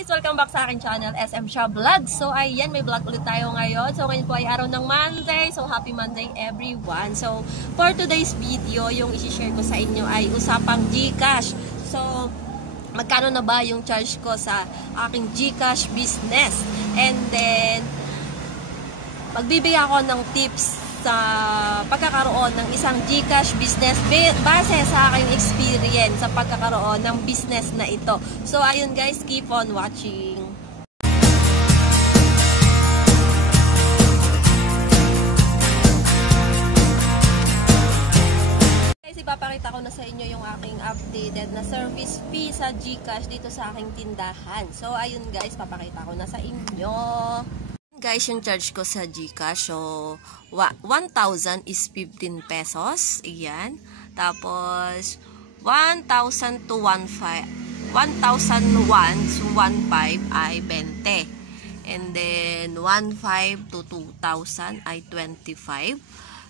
guys! Welcome back sa aking channel, SM Shah Vlog. So ayan, may vlog ulit tayo ngayon. So ngayon po ay araw ng Monday. So happy Monday everyone. So for today's video, yung isi-share ko sa inyo ay usapang GCash. So magkano na ba yung charge ko sa aking GCash business? And then magbibigay ako ng tips sa pagkakaroon ng isang GCash business base sa aking experience sa pagkakaroon ng business na ito. So ayun guys, keep on watching. Guys, ipapakita ko na sa inyo yung aking updated na service fee sa GCash dito sa aking tindahan. So ayun guys, papakita ko na sa inyo. Guys, yung charge ko sa GCash, so 1,000 is 15 pesos. Ayan. Tapos 1,000 to 1,500 to 1,500 ay 20. And then 1,500 to 2,000 ay 25.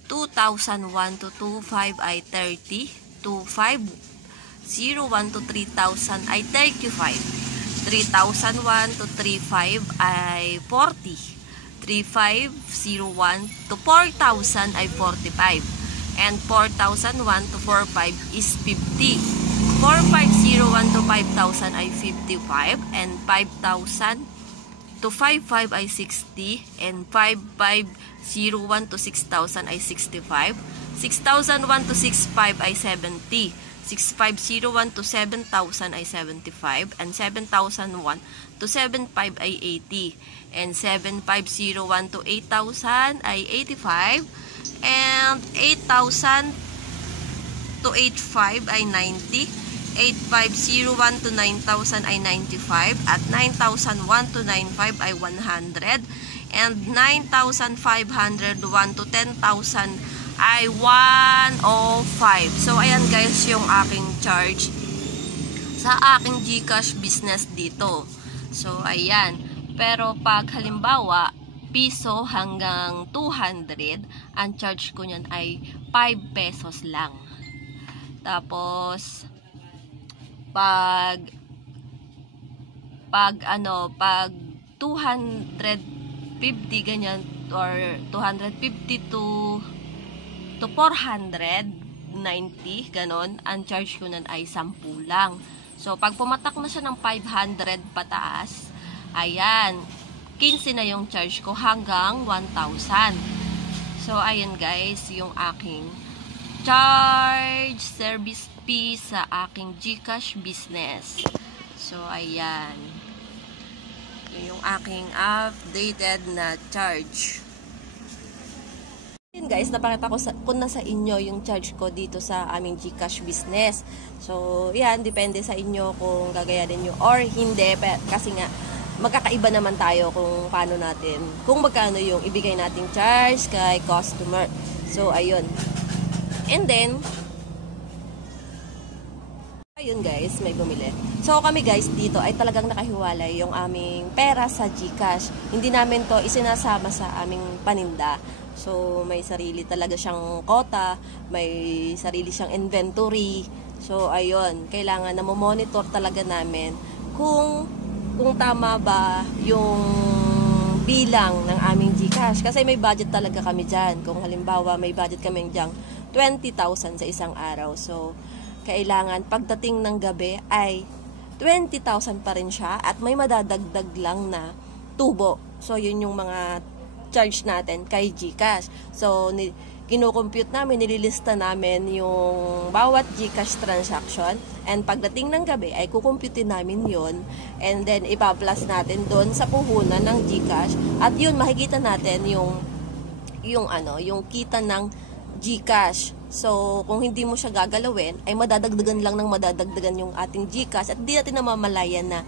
2,001 to 2,500 ay 30. 2,501 to 3,000 ay 35. 3,001 to 3,500 ay 40. 3,501 to 4,000 ay 45. And 4,001 to 4,500 is 50. 4,501 to 5,000 ay 55. And 5,000 to 5,500 ay 60. And 5,501 to 6,000 ay 65. 6,001 to 6,500 ay 70. 6,501 to 7,000 ay 75. And 7,001 to 7,500 ay 80. And 7,501 to 8,000 ay 85. And 8,000 to 8,500 ay 90. 8,501 to 9,000 ay 95. At 9,001 to 9,500 ay 100. And 9,501 to 10,000 ay 105. So ayan guys yung aking charge sa aking GCash business dito. So ayan. Pero pag halimbawa piso hanggang 200, ang charge ko niyan ay 5 pesos lang. Tapos pag 250 ganyan or 250 to 490 ganon, ang charge ko niyan ay 10 lang. So pag pumatak na siya ng 500 pataas, ayan, 15 na yung charge ko hanggang 1,000. So, ayan guys, yung aking charge service fee sa aking GCash business. So, ayan. Yung aking updated na charge. Ayan guys, napakita ko na sa inyo yung charge ko dito sa aming GCash business. So, yan, depende sa inyo kung gagayanin nyo or hindi. Kasi nga, magkakaiba naman tayo kung paano natin, kung magkano yung ibigay nating charge kay customer. So, ayun. And then, ayun guys, may bumili. So, kami guys, dito ay talagang nakahiwalay yung aming pera sa GCash. Hindi namin to isinasama sa aming paninda. So, may sarili talaga siyang quota, may sarili siyang inventory. So, ayun, kailangan na monitor talaga namin kung tama ba yung bilang ng aming GCash. Kasi may budget talaga kami dyan. Kung halimbawa may budget kami dyan 20,000 sa isang araw. So, kailangan pagdating ng gabi ay 20,000 pa rin siya at may madadagdag lang na tubo. So, yun yung mga charge natin kay GCash. So, kinukompute namin, nililista namin yung bawat GCash transaction, and pagdating ng gabi ay kukumputin namin yun, and then ipa-plus natin doon sa puhunan ng GCash, at yun makikita natin yung kita ng GCash. So kung hindi mo siya gagalawin ay madadagdagan lang ng madadagdagan yung ating GCash, at di natin namamalayan na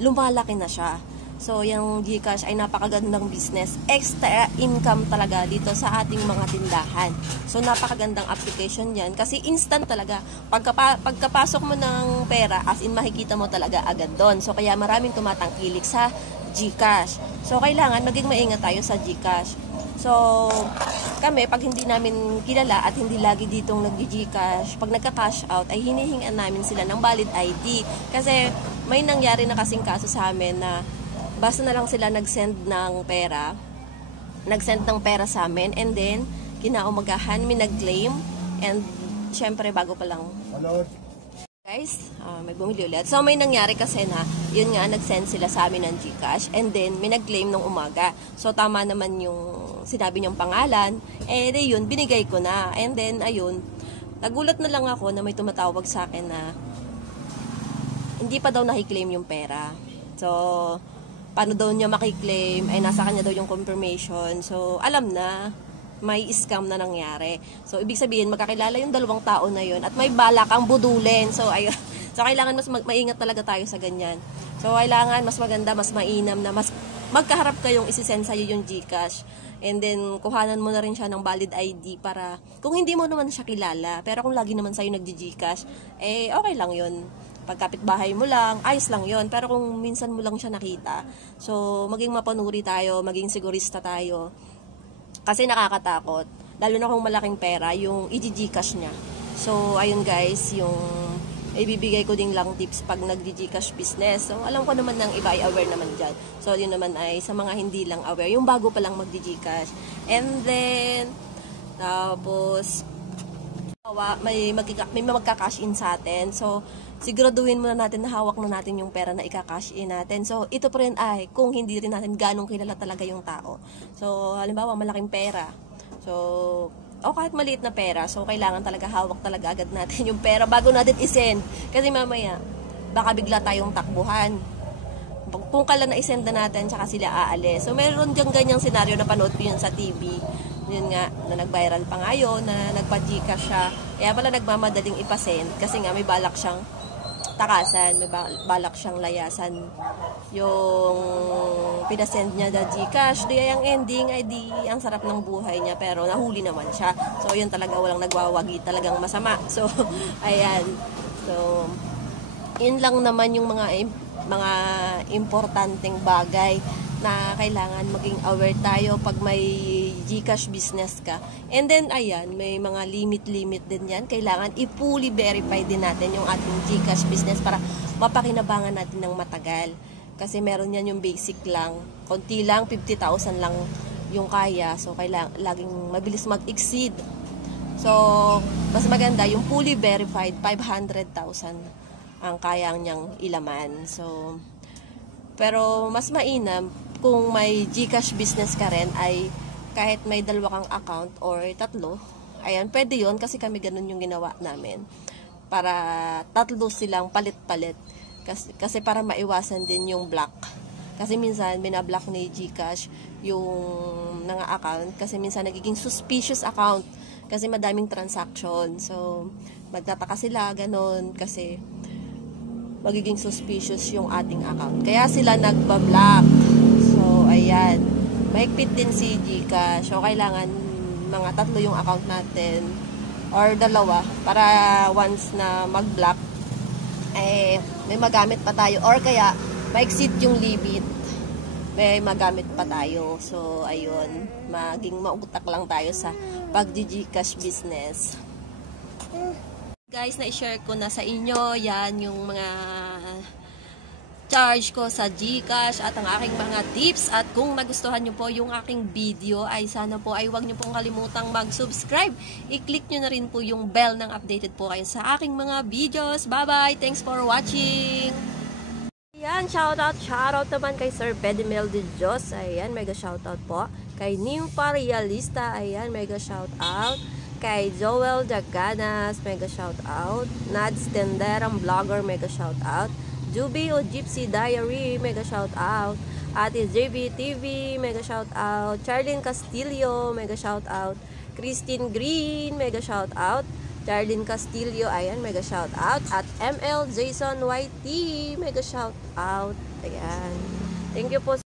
lumalaki na siya. So, yung GCash ay napakagandang business. Extra income talaga dito sa ating mga tindahan. So, napakagandang application yan kasi instant talaga. Pagkapasok mo ng pera, as in makikita mo talaga agad doon. So, kaya maraming tumatangkilik sa GCash. So, kailangan maging maingat tayo sa GCash. So, kami, pag hindi namin kilala at hindi lagi ditong nag-GCash, pag nagka-cash out, ay hinihingan namin sila ng valid ID. Kasi, may nangyari na kasing kaso sa amin na basta na lang sila nag-send ng pera sa amin, and then kinaumagahan may nag-claim, and syempre bago pa lang guys, may bumili ulit. So may nangyari kasi na yun nga, nag-send sila sa amin ng GCash, and then may nag-claim nung umaga. So tama naman yung sinabi niyang pangalan, eh yun, binigay ko na, and then ayun, nagulat na lang ako na may tumatawag sa akin na hindi pa daw nakiklaim yung pera. So paano daw niya makiklaim, ay nasa kanya daw yung confirmation. So alam na may scam na nangyari. So ibig sabihin magkakilala yung dalawang tao na yun at may balak ang budulin. So ayun, so kailangan mas maingat talaga tayo sa ganyan. So kailangan mas maganda, mas mainam na mas magkaharap kayong isisend sa'yo yung GCash, and then kuhanan mo na rin siya ng valid ID para kung hindi mo naman siya kilala, pero kung lagi naman sa'yo nag-GCash, eh okay lang yun. Pagkapit bahay mo lang, ayos lang yon. Pero kung minsan mo lang siya nakita, so maging mapanuri tayo, maging sigurista tayo. Kasi nakakatakot. Lalo na kung malaking pera, yung i-GCash niya. So, ayun guys, yung ibibigay ko din lang tips pag nag-GCash business. So, alam ko naman ng iba ay aware naman dyan. So, yun naman ay sa mga hindi lang aware, yung bago pa lang mag-GCash. And then, tapos, may magka-cash in sa atin. So, siguraduhin muna natin na hawak na natin yung pera na ika-cash in natin. So, ito pa rin ay kung hindi rin natin ganong kilala talaga yung tao. So, halimbawa, malaking pera. So, o kahit maliit na pera. So, kailangan talaga hawak talaga agad natin yung pera bago natin isend. Kasi mamaya, baka bigla tayong takbuhan. Kung kala na isend na natin, tsaka sila aalis. So, meron diyang ganyang senaryo na panood ko yun sa TV. Yun nga, na nag-viral pa nga yun, na nagpa-GCash siya. Kaya pala nagmamadaling ipasend kasi nga may balak siyang takasan, may balak siyang layasan yung pinasend niya na GCash. Di ang ending ay di ang sarap ng buhay niya, pero nahuli naman siya. So yun talaga, walang nagwawagi, talagang masama. So ayan, so yun lang naman yung mga importanteng bagay na kailangan maging aware tayo pag may GCash business ka. And then, ayan, may mga limit din yan. Kailangan i-fully verify din natin yung ating GCash business para mapakinabangan natin ng matagal. Kasi meron yan yung basic lang. Konti lang, 50,000 lang yung kaya. So, kailangan laging mabilis mag-exceed. So, mas maganda yung fully verified, 500,000 ang kayang niyang ilaman. So, pero mas mainam kung may GCash business ka rin ay kahit may dalawa kang account or tatlo, ayan, pwede yun kasi kami ganun yung ginawa namin. Para tatlo silang palit-palit. Kasi para maiwasan din yung block. Kasi minsan binablock ni GCash yung mga account kasi minsan nagiging suspicious account kasi madaming transaction. So, magtataka sila ganun kasi magiging suspicious yung ating account. Kaya sila nagbablock. So, ayan. Mahigpit din si GCash. So, kailangan mga tatlo yung account natin or dalawa para once na mag-block, eh, may magamit pa tayo. Or kaya, ma-exceed yung limit. May magamit pa tayo. So, ayun. Maging mautak lang tayo sa pag-GCash business. Guys, na-share ko na sa inyo yan yung mga charge ko sa GCash at ang aking mga tips. At kung nagustuhan nyo po yung aking video ay sana po ay huwag nyo pong kalimutang mag-subscribe. I-click nyo na rin po yung bell nang updated po kayo sa aking mga videos. Bye-bye! Thanks for watching! Ayan, shoutout naman kay Sir Pedimel de Dios. Ayan, mega shoutout po. Kay Nympha Realista, ayan, mega shoutout. Kay Joel Jaganas, mega shoutout. Nads Tenderang Vlogger, mega shoutout. Juby o Gypsy Diary, mega shoutout. Ate JB TV, mega shoutout. Charlene Castillo, mega shoutout. Christine Green, mega shoutout. Charlene Castillo, ayan, mega shoutout. At ML Jason YT, mega shoutout. Ayan. Thank you po.